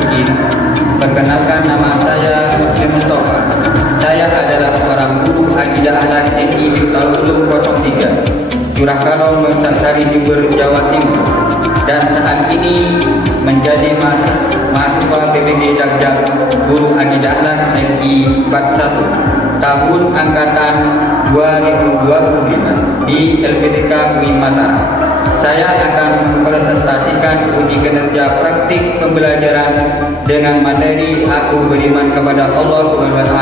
Mungkin. Perkenalkan, nama saya Muslim Mustafa. Saya adalah seorang guru Akidah Ahlak TNI Miftahul Ulum 03, Curah Kalo, Mengsasari, Jember, Jawa Timur, dan saat ini menjadi mahasiswa PPG Dagdag Guru Akidah Ahlak TNI 41 tahun angkatan 2025 di LPTK UI Mataram. Saya akan mempresentasikan uji kinerja praktik pembelajaran dengan materi Aku Beriman Kepada Allah SWT.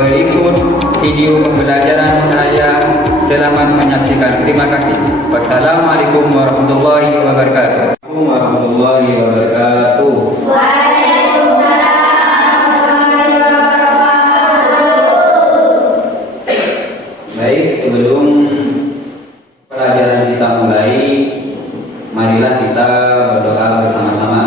Berikut video pembelajaran saya. Selamat menyaksikan. Terima kasih. Wassalamualaikum warahmatullahi wabarakatuh. Warahmatullahi wabarakatuh. Baik, sebelum pelajaran kita mulai, marilah kita berdoa bersama-sama.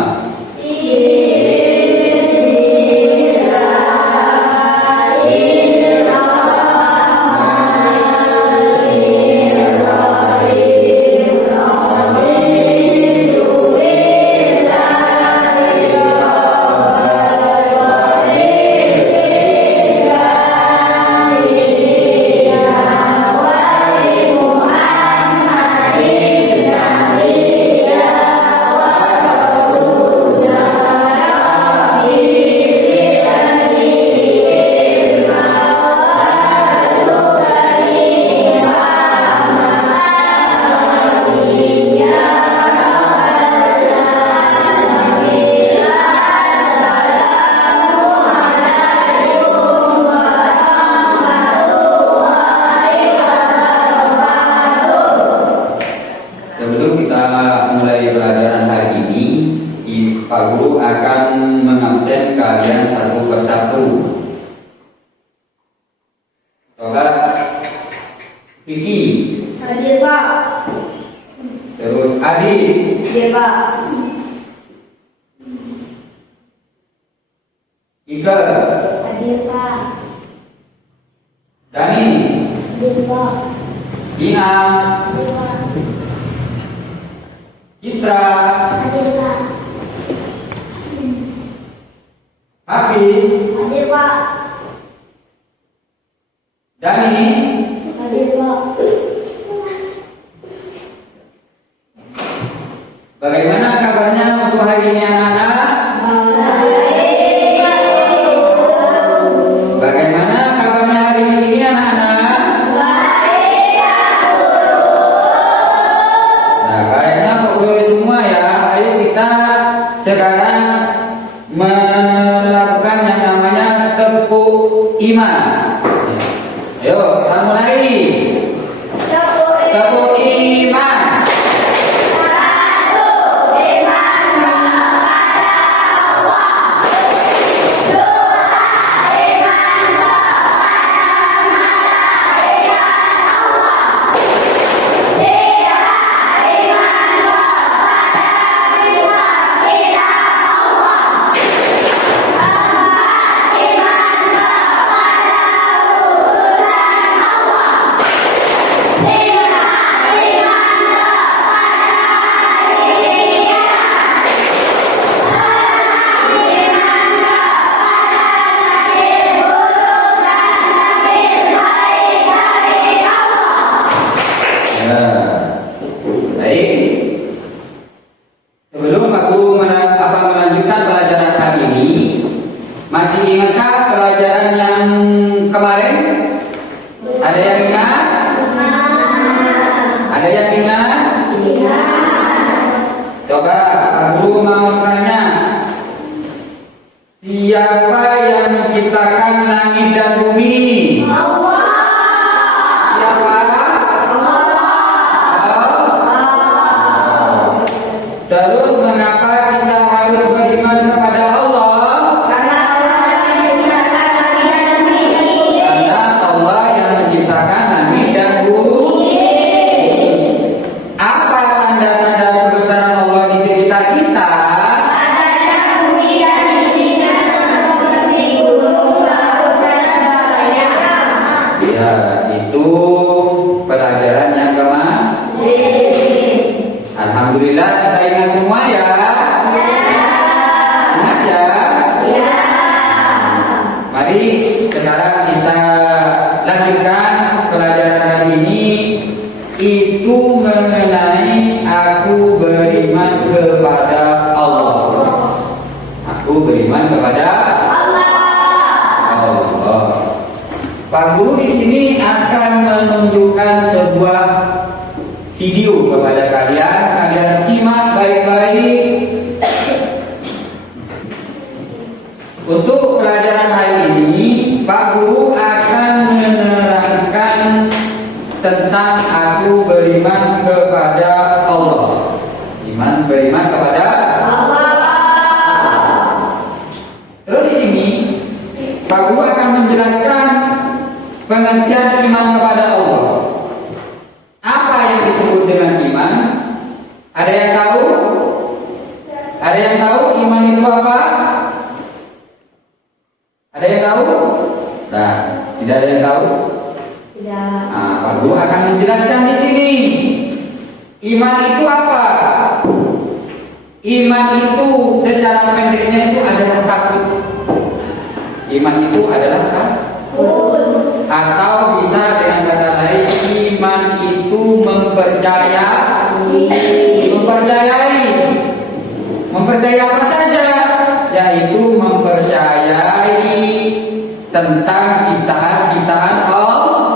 Pak Guru akan mengabsen kalian satu persatu. Coba Kiki. Hadir Pak. Terus Adi. Hadir Pak. Ika. Hadir Pak. Dani. Hadir Pak. Inam. Hadir Pak. Citra. Hadir Pak. Hafiz. Hadir Pak. Dani. Hadir Pak. Bagaimana kabarnya untuk hari ini anak-anak? Bagaimana kabarnya hari ini anak-anak? Nah, kayaknya pokoknya semua ya. Ayo kita sekarang melakukan yang namanya tepuk iman. Ayo kita mulai. Tepuk iman. Sebelum aku melanjutkan pelajaran kali ini, masih ingatkah pelajaran yang kemarin? Ada yang ingat? Ada yang ingat? Coba aku mau tanya, siapa yang menciptakan langit dan bumi? Siapa? Terus mengapa kita harus beriman kepada Allah? Karena Allah yang menciptakan langit dan bumi. Apa tanda-tanda kebesaran Allah di sekitar kita? Adanya bumi dan isinya seperti gunung, Aku beriman kepada Allah. Pak Guru di sini akan menunjukkan sebuah video kepada kalian. Kalian simak baik-baik. Untuk pelajaran hari ini, Pak Guru akan menerangkan tentang aku beriman kepada Allah. Beriman kepada Allah. Terus di sini, Pak Guru akan menjelaskan pengertian iman kepada Allah. Apa yang disebut dengan iman? Ada yang tahu? Ada yang tahu iman itu apa? Ada yang tahu? Nah, tidak ada yang tahu? Tidak. Nah, Pak Guru akan menjelaskan di sini. Iman itu apa? Iman itu secara pendeknya itu adalah takut. Iman itu adalah takut. Atau bisa dengan kata lain, iman itu mempercayai apa saja, yaitu mempercayai tentang ciptaan Allah.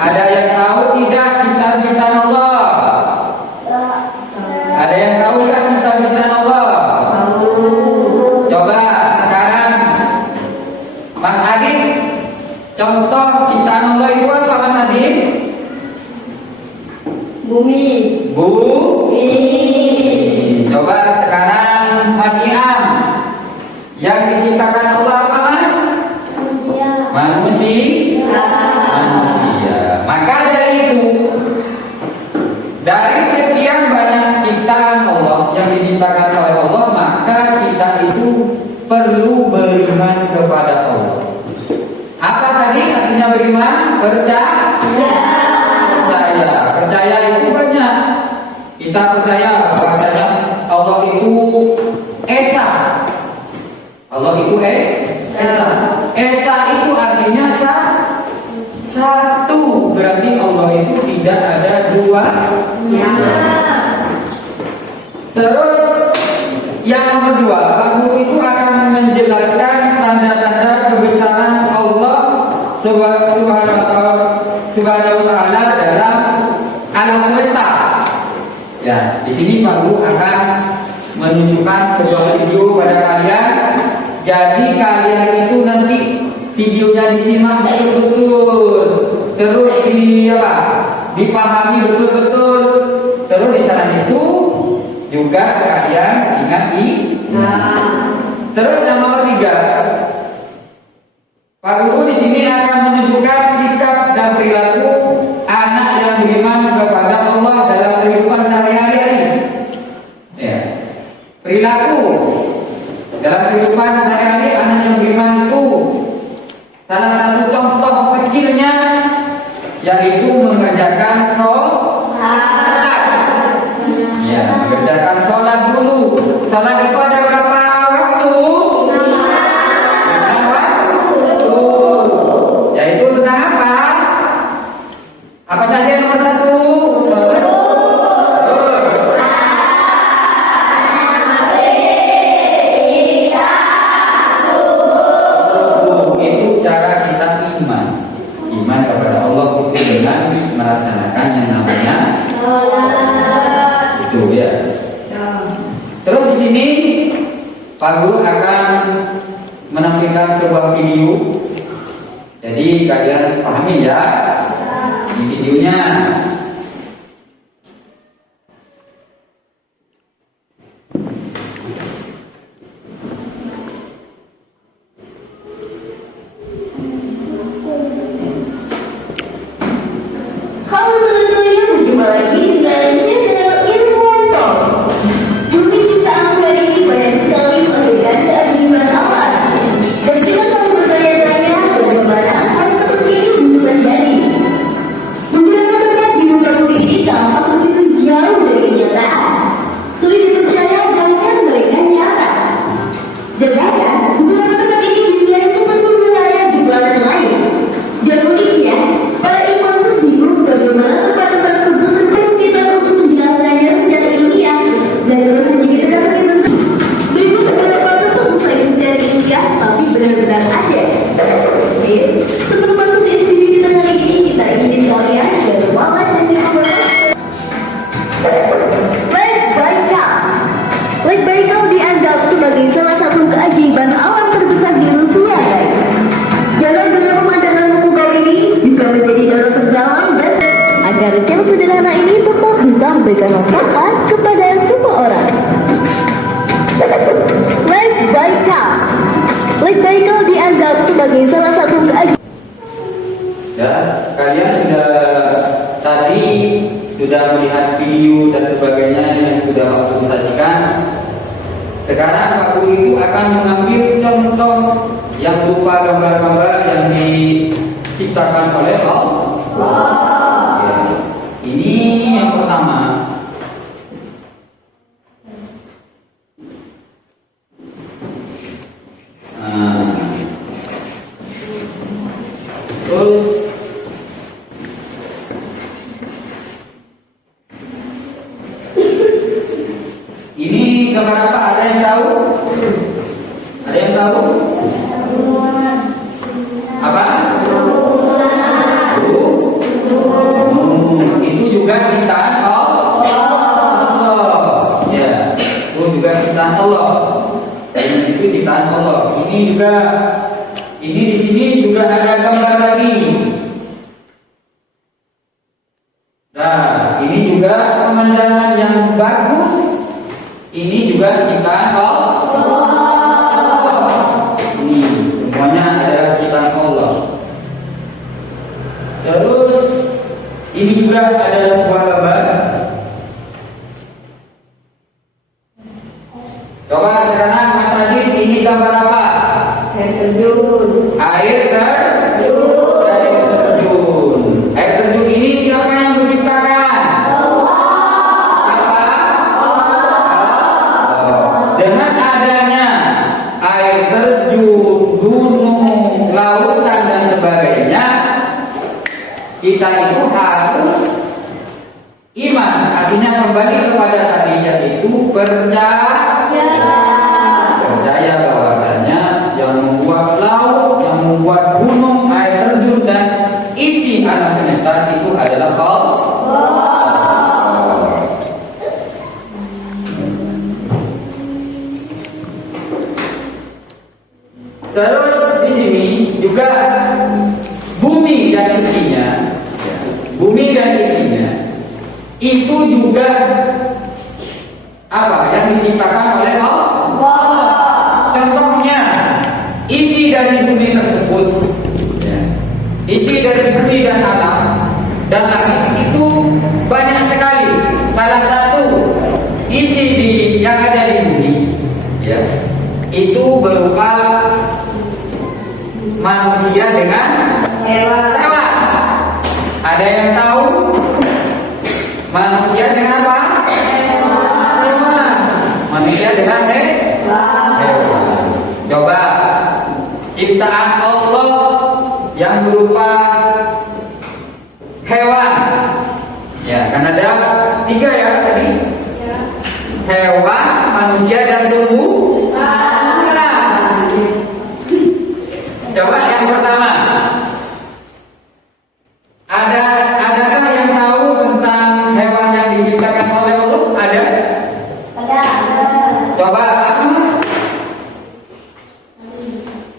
Ada yang tahu tidak ciptaan Allah? Ada yang tahu tidak ciptaan Allah? Coba sekarang Mas Adit, contoh ciptaan Allah itu apa Mas Adit? Bumi. Coba sekarang Mas Iam, yang diciptakan Allah apa Mas? Manusia. Maka dari itu, dari sekian banyak ciptaan Allah yang diciptakan oleh Allah, maka kita itu perlu beriman kepada Allah. Apa tadi artinya beriman? Percaya itu banyak. Kita percaya bahwasanya Allah itu Esa. Allah itu Esa. Esa itu artinya satu. Berarti Allah itu tidak ada dua. Terus yang nomor dua, Pak Guru itu akan menjelaskan tanda-tanda kebesaran Allah Subhanahu wa Ta'ala dalam alam semesta. Ya, di sini Pak Guru akan menunjukkan sebuah video pada kalian. Jadi kalian itu nanti videonya disimak betul-betul, terus dipahami betul-betul. Terus di sana itu juga kalian ingat Terus yang nomor 3, Pak Guru di sini akan menunjukkan sikap dan perilaku anak yang beriman kepada Allah dalam kehidupan sehari-hari. Ya. Perilaku dalam kehidupan sehari-hari anak yang beriman itu salah satu contoh kecilnya yaitu mengerjakan sholat. Ya, mengerjakan sholat dulu. Sholat itu ada berapa waktu? 5 waktu. Yaitu tentang apa? Apa saja yang nomor 1? Sholat. Itu cara kita iman kepada Allah itu dengan melaksanakan yang namanya itu ya. Terus di sini Pak Guru akan menampilkan sebuah video. Jadi kalian pahami ya di videonya. Halo saudara-saudara, berjumpa lagi dengan channel Ilmuwanto. Bumi ciptaan hari ini banyak sekali melahirkan keajaiban Allah. Dan kita selalu bertanya-tanya bagaimana hal seperti ini bisa terjadi. Menggunakan berkat di sebagai salah satu keajaiban alam terbesar di Rusia, guys. Jalan dengan pemandangan memukau ini juga menjadi danau terdalam dan agar yang sederhana ini tetap bisa memberikan manfaat kepada semua orang. Lake Baikal. Lake Baikal dianggap sebagai salah satu keajaiban. Ya, kalian sudah melihat video dan sebagainya yang sudah aku sajikan. Sekarang Pak Guru itu akan mengambil contoh yang berupa gambar-gambar yang diciptakan oleh Allah. Ya. Ini yang pertama. Terus ini gambar apa? Ada yang tahu? Ada yang tahu? Apa? Itu juga ciptaan Allah. Ya, itu juga ciptaan Allah. Itu ciptaan Allah. Ini di sini juga ada gambar lagi. Nah, ini juga pemandangan yang bagus. Ini juga ciptaan Allah. Ini semuanya adalah ciptaan Allah. Terus ini juga ada sebuah gambar. Coba sekarang Mas Adit, ini gambar apa? Air terjun. Air terjun. Air terjun ini siapa yang menciptakan? Siapa? Dengan adanya air terjun, gunung, lautan dan sebagainya, kita itu harus iman. Artinya kembali kepada tadinya itu percaya bahwasanya yang membuat laut, yang membuat gunung, air terjun dan isi alam semesta itu adalah Allah. Terus di sini juga bumi dan isinya, itu juga apa yang diciptakan oleh Allah. Contohnya isi dari bumi tersebut, isi dari bumi dan alam dan langit itu banyak sekali. Salah satu isi yang ada di bumi, itu berupa manusia dengan hewan. Ada yang tahu manusia dengan apa? Hewan. Manusia dengan hewan. Coba ciptaan Allah yang berupa hewan. Ya, kan ada 3 ya tadi. Hewan, manusia dan tumbuhan. Coba yang pertama. Adakah yang tahu tentang hewan yang diciptakan oleh Allah? Ada? Ada. Coba apa Mas?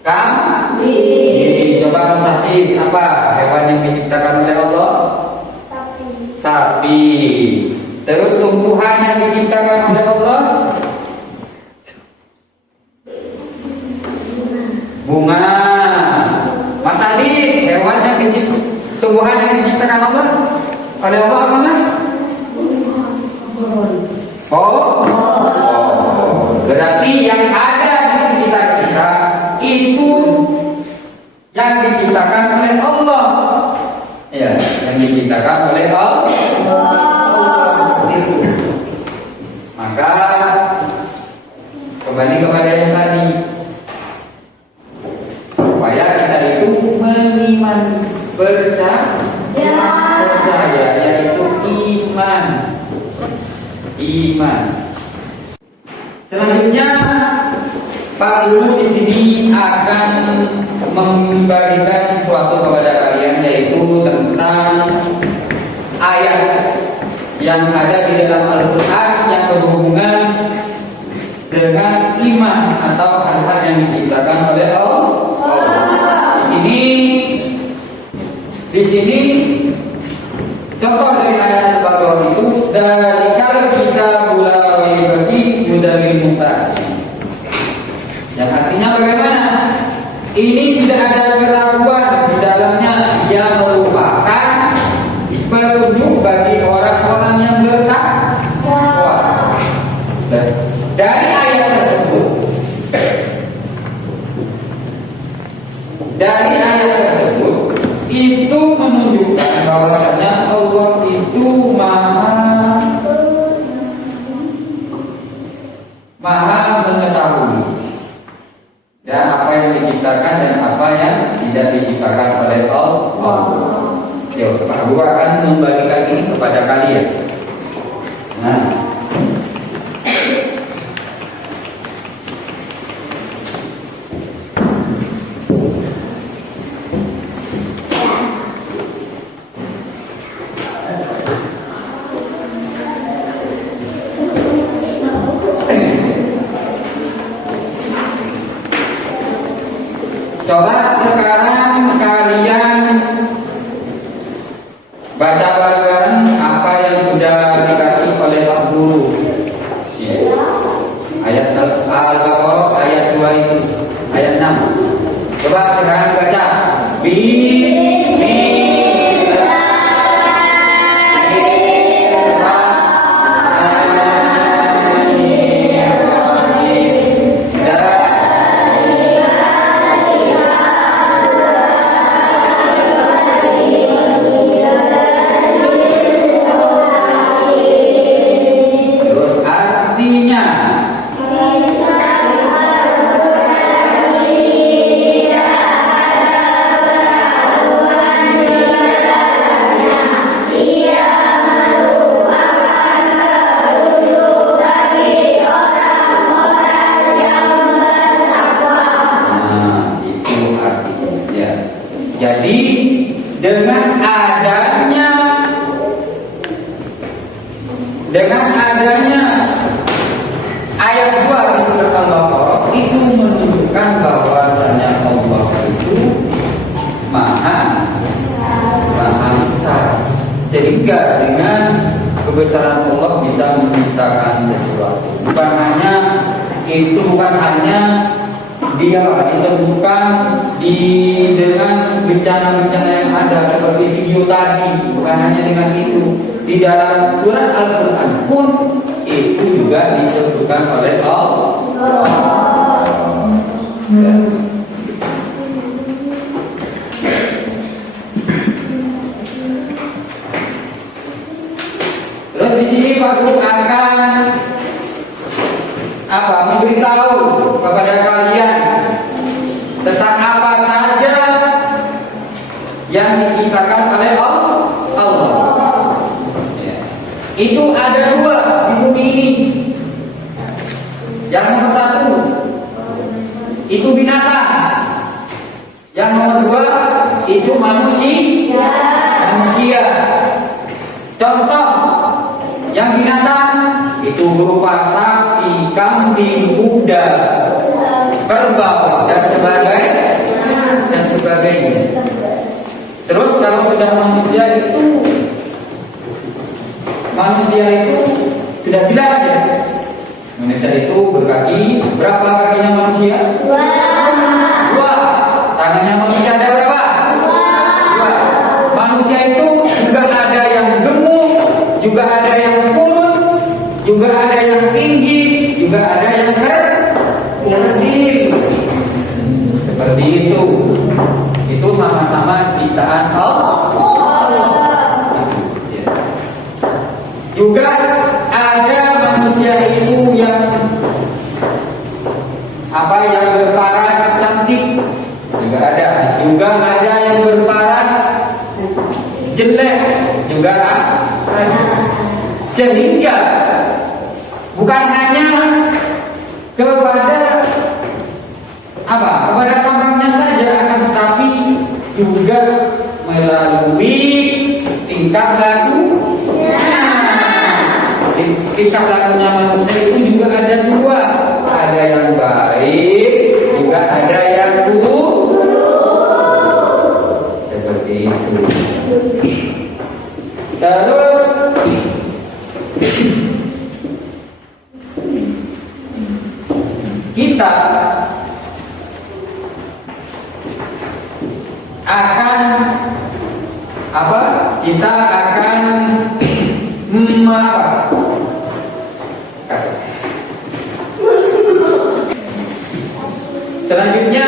Kambing. Coba Mas Hafiz, apa hewan yang diciptakan oleh Allah? Sapi. Terus tumbuhan yang diciptakan oleh Allah? Bunga. Mas Adit, hewan yang tumbuhan yang diciptakan Allah oleh Allah apa Mas? Berarti yang ada di sekitar kita itu yang diciptakan oleh Allah. Ya, yang diciptakan oleh Allah. Maka kembali kepada yang tadi, supaya kita itu beriman, percaya, yaitu iman. Selanjutnya Pak Guru di sini akan membagikan sesuatu kepada kalian, yaitu tentang ayat yang ada di dalam Al-Quran yang berhubungan dengan dengan iman atau hal-hal yang diciptakan oleh Allah. Di sini contoh dari ayat Al-Baqarah itu dzalikal kitabul la raiba fihi hudal lil muttaqin. Yang artinya bagaimana? Ini tidak ada keraguan di dalamnya yang merupakan petunjuk bagi orang-orang yang bertakwa. Dari ayat tersebut, itu menunjukkan bahwasanya Allah itu maha mengetahui dan apa yang diciptakan dan apa yang tidak diciptakan oleh Allah. Yuk, Pak Guru akan membagikan ini kepada kalian. Nah, coba sekarang kalian baca bareng-bareng apa yang sudah dikasih oleh Pak Guru. Ya. Ayat Al-Baqarah ayat 2 itu, ayat 6. Coba sekarang baca. Jadi dengan adanya ayat 2 di surat Al-Baqarah itu menunjukkan bahwasanya Allah itu maha besar, sehingga dengan kebesaran Allah bisa menciptakan sesuatu. Bukan hanya dia disebutkan dengan bencana-bencana yang ada seperti video tadi. Bukan hanya dengan itu, di dalam surat Al-Quran pun itu juga disebutkan oleh Allah. Ya. Terus di sini Pak Guru akan memberitahu kepada kalian tentang apa saja yang diciptakan oleh Allah. Ya. Itu ada 2 di bumi ini. Yang nomor 1 itu binatang. Yang nomor 2 itu manusia. Contoh yang binatang itu berupa sapi, kambing, kuda, kerbau dan sebagainya. Terus kalau sudah manusia itu sudah jelas ya. Manusia itu berkaki. Berapa kakinya manusia? 2. Tangannya manusia ada berapa? 2. Manusia itu juga ada yang gemuk, juga ada yang kurus, juga ada yang tinggi, juga ada yang kerdil. Seperti itu. Itu sama-sama ciptaan Allah. Juga ada manusia itu yang berparas cantik, juga ada. Juga ada yang berparas jelek, juga ada. Sehingga bukan hanya kepada tampangnya saja, akan tetapi juga melalui tingkah laku. Tingkah lakunya manusia itu juga ada 2. Ada yang kita akan apa? Kita akan selanjutnya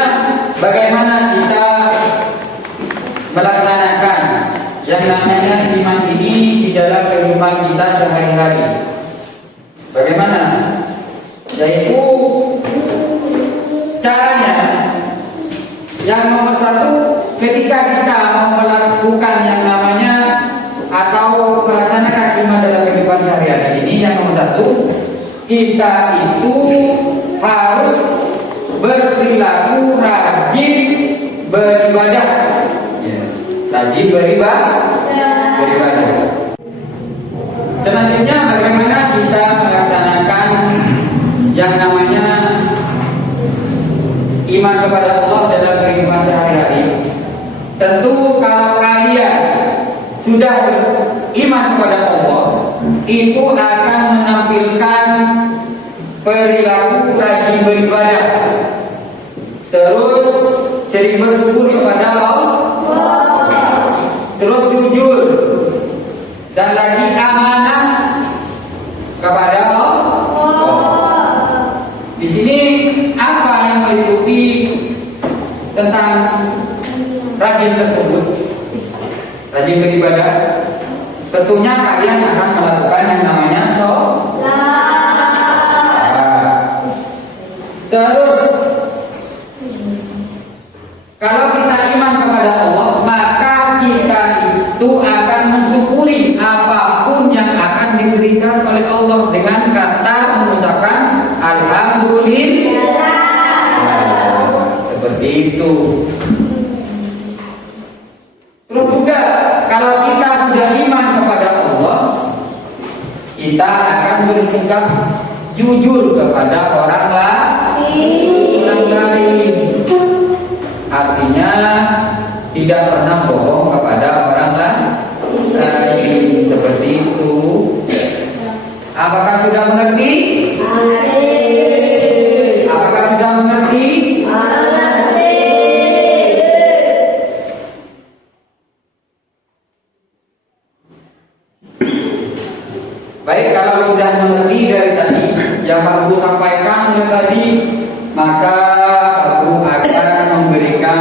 bagaimana kita melaksanakan yang namanya iman ini di dalam kehidupan kita sehari-hari. Bagaimana? Yaitu caranya yang nomor satu, ketika kita mau melakukan yang namanya atau melaksanakan iman dalam kehidupan sehari-hari ini, yang nomor satu, kita itu harus berperilaku rajin beribadah. Rajin beribadah. Selanjutnya bagaimana kita melaksanakan yang namanya iman kepada Allah dalam kehidupan sehari-hari. Tentu kalau kalian sudah beriman kepada Allah, itu akan menampilkan perilaku rajin beribadah, terus sering bersyukur kepada Allah, terus jujur, dan lagi amanah kepada Allah. Di sini apa yang meliputi tentang rajin tersebut? Rajin beribadah. Tentunya kalian akan melakukan yang namanya sholat. Terus kalau kita iman kepada Allah, maka kita itu akan mensyukuri apapun yang akan diberikan oleh Allah dengan kata mengucapkan alhamdulillah. Seperti itu. Terus juga kalau kita sudah iman kepada Allah, kita akan bersikap jujur kepada orang lain. Artinya tidak pernah bohong kepada orang lain. Seperti itu. Apakah sudah mengerti? Apakah sudah mengerti? Baik, kalau sudah mengerti dari tadi yang Pak Guru sampaikan dari tadi, maka Pak Guru akan memberikan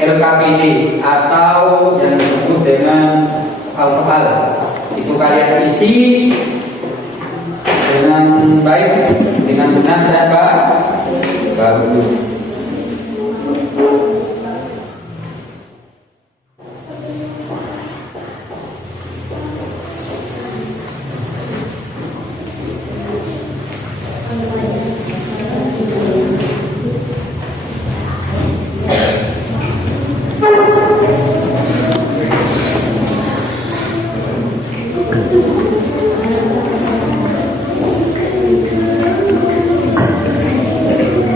LKPD atau yang disebut dengan soal. Itu kalian isi dengan baik, dengan benar dan bagus.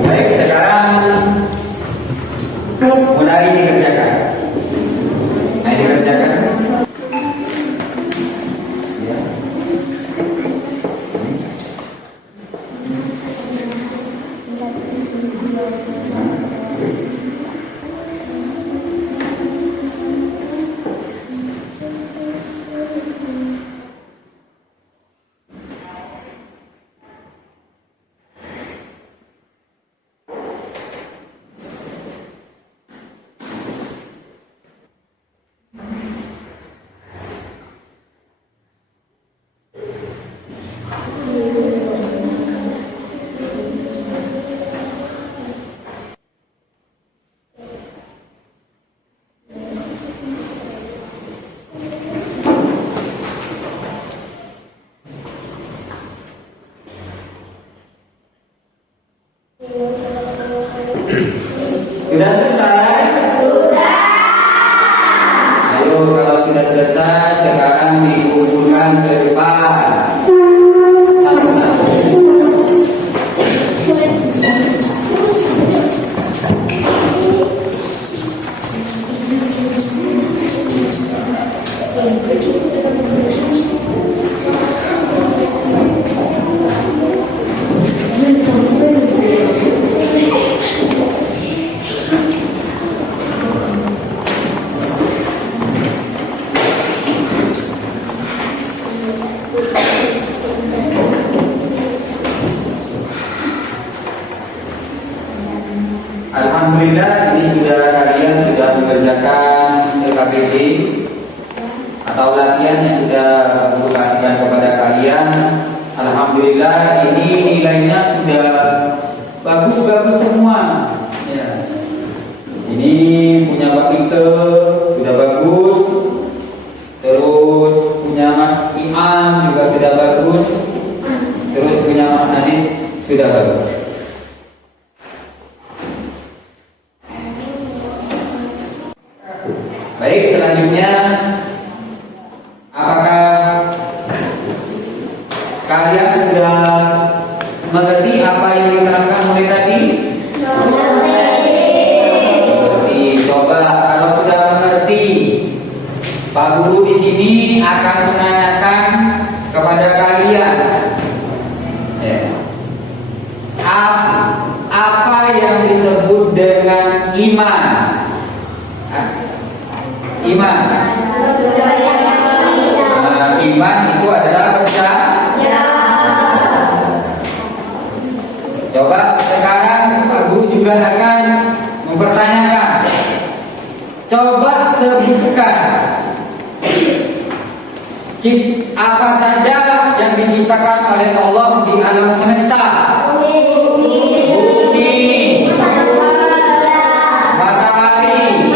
Baik, sekarang mulai dikerjakan. Mulai dikerjakan. Ya. Alhamdulillah ini kalian sudah mengerjakan LKPD atau latihan yang sudah aku kasihkan kepada kalian. Alhamdulillah ini nilainya sudah bagus-bagus semua. Ya. Ini punya Pak Peter sudah bagus. Terus punya Mas Iman juga sudah bagus. Terus punya Mas Nadif sudah bagus. Baik, selanjutnya apakah kalian sudah mengerti apa yang diterangkan mulai tadi? Mengerti. Coba kalau sudah mengerti, Pak Guru di sini akan menanyakan kepada kalian, ya, apa yang disebut dengan iman? Iman. Iman itu adalah percaya. Coba sekarang Pak Guru juga akan mempertanyakan. Coba sebutkan apa saja yang diciptakan oleh Allah di alam semesta. Bumi, matahari,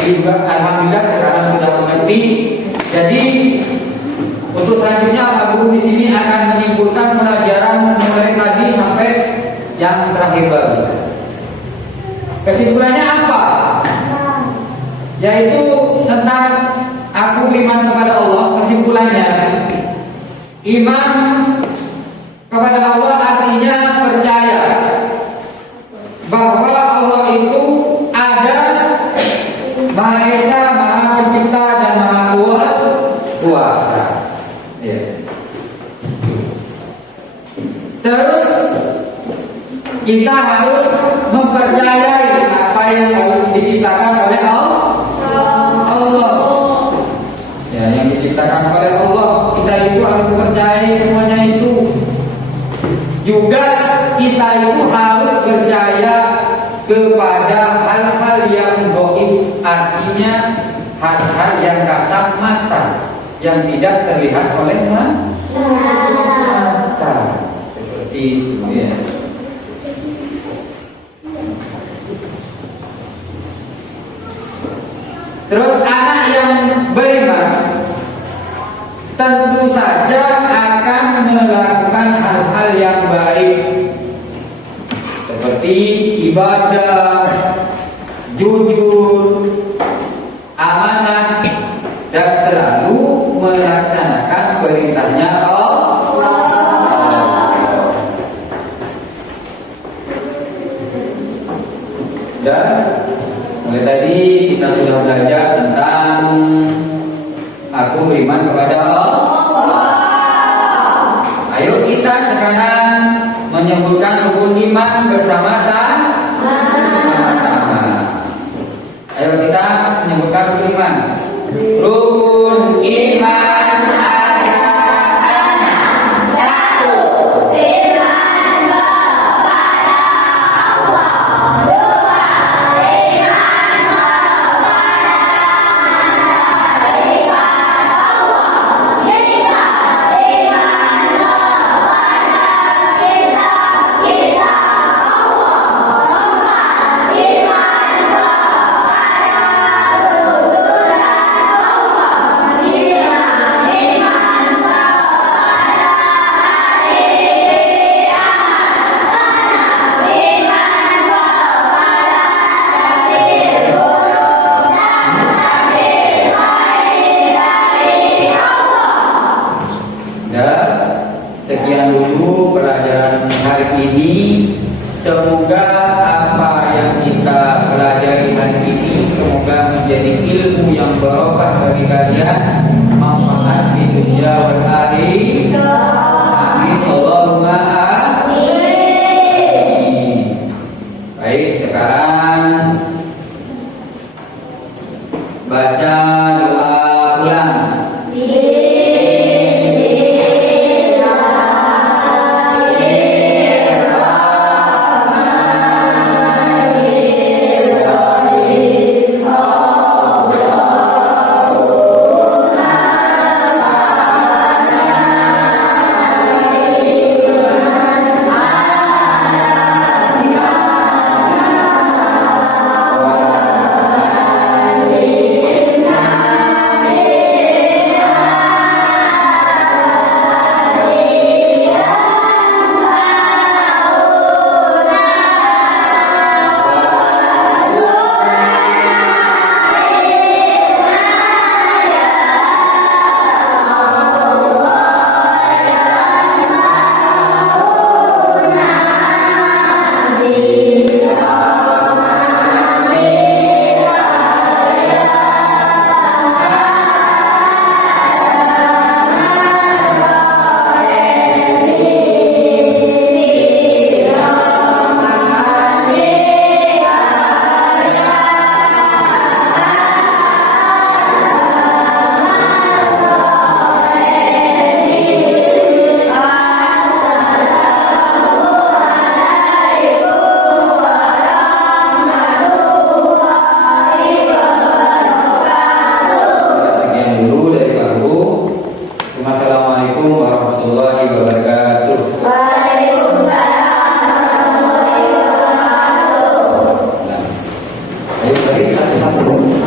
juga alhamdulillah sekarang sudah mengerti. Jadi untuk selanjutnya Pak Guru di sini akan menyimpulkan pelajaran mulai tadi sampai yang terakhir baru. Kesimpulannya apa? Yaitu tentang aku beriman kepada Allah. Kesimpulannya, iman kepada Allah artinya percaya bahwa Allah itu ada, Maha Esa, Maha Pencipta dan Maha Kuasa. Ya. Terus kita harus mempercayai apa yang diciptakan oleh Allah. Ya, yang diciptakan oleh Allah, kita itu harus mempercayai semuanya itu. Juga kita itu harus percaya kepada hal-hal yang gaib, artinya hal-hal yang kasat mata, yang tidak terlihat oleh mata, seperti itu ya. Terus anak yang beriman tentu saja akan melakukan hal-hal yang baik seperti ibadah, jujur, amanah, dan selalu melaksanakan perintahnya Allah. Dan mulai tadi kita sudah belajar tentang aku beriman kepada Allah. Ayo kita sekarang menyebutkan rukun iman bersama-sama. Ayo kita menyebutkan rukun iman. Rukun iman ada 1. Beriman kepada Allah. 2. Beriman kepada sifat Allah. 3. Beriman kepada kitab Allah. 4. Beriman sekian dulu pelajaran hari ini. Semoga apa yang kita pelajari hari ini semoga menjadi ilmu yang barokah bagi kalian, manfaat di dunia wal akhirah. Amin Allahumma amin. Baik, sekarang baca Pak.